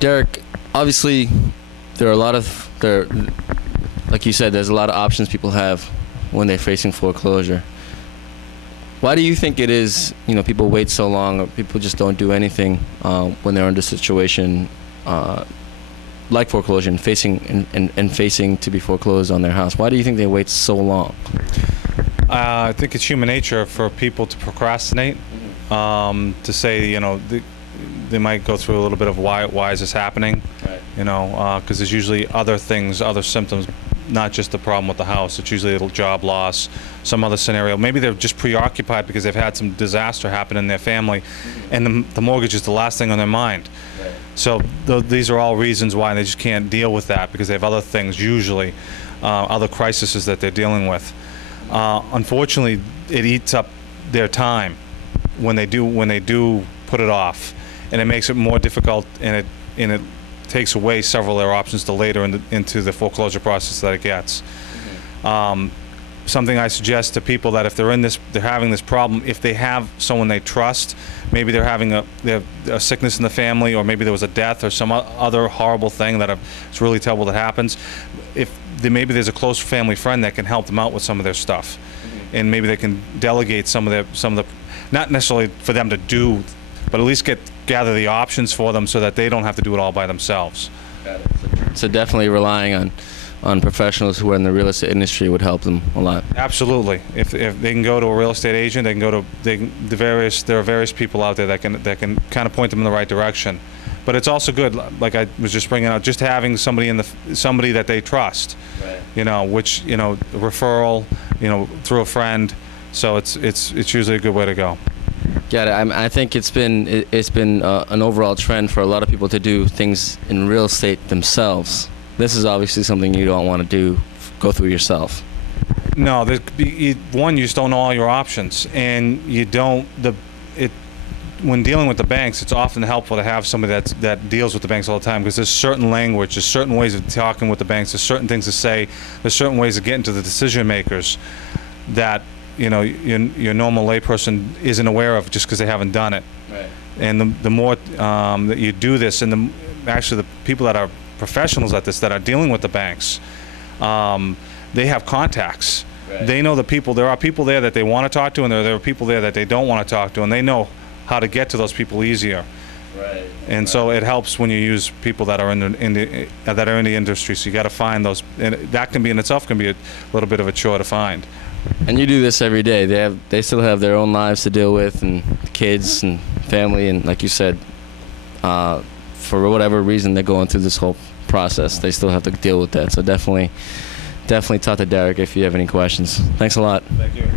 Derek, obviously, there are a lot of like you said, there's a lot of options people have when they're facing foreclosure. Why do you think it is, people wait so long, or people just don't do anything when they're under a situation like foreclosure and facing to be foreclosed on their house? Why do you think they wait so long? I think it's human nature for people to procrastinate, to say, they might go through a little bit of why is this happening, right. Because there's usually other things, other symptoms, not just the problem with the house. It's usually a job loss, some other scenario. Maybe they're just preoccupied because they've had some disaster happen in their family, and the mortgage is the last thing on their mind. Right. So these are all reasons why they just can't deal with that, because they have other things, usually other crises that they're dealing with. Unfortunately, it eats up their time when they do put it off, and it makes it more difficult, and it takes away several of their options to later into the foreclosure process that it gets. Something I suggest to people, that if they're having this problem, if they have someone they trust, maybe they're having a sickness in the family, or maybe there was a death or some other horrible thing it's really terrible that happens. Maybe there's a close family friend that can help them out with some of their stuff, and maybe they can delegate some of the, not necessarily for them to do, but at least gather the options for them so that they don't have to do it all by themselves. So definitely relying on professionals who are in the real estate industry would help them a lot. Absolutely. If they can go to a real estate agent, they can go to there are various people out there that can kind of point them in the right direction. But it's also good, like I was just bringing out, just having somebody somebody that they trust, right. Which referral, through a friend. So it's usually a good way to go. Got it. I think it's been an overall trend for a lot of people to do things in real estate themselves. This is obviously something you don't want to go through yourself. No, one, you just don't know all your options, and when dealing with the banks, it's often helpful to have somebody that deals with the banks all the time, because there's certain language, there's certain ways of talking with the banks, there's certain things to say, there's certain ways of getting to the decision makers that your normal layperson isn't aware of just because they haven't done it. Right. And the more that you do this, and actually the people that are professionals at this, that are dealing with the banks, they have contacts. Right. They know the people. There are people there that they want to talk to, and there are people there that they don't want to talk to, and they know how to get to those people easier. Right. And so it helps when you use people that are in the industry. So you got to find those, and that can be in itself can be a little bit of a chore to find. And you do this every day. They still have their own lives to deal with, and kids and family, and like you said, for whatever reason they're going through this whole process, they still have to deal with that. So definitely talk to Derek if you have any questions. Thanks a lot. Thank you.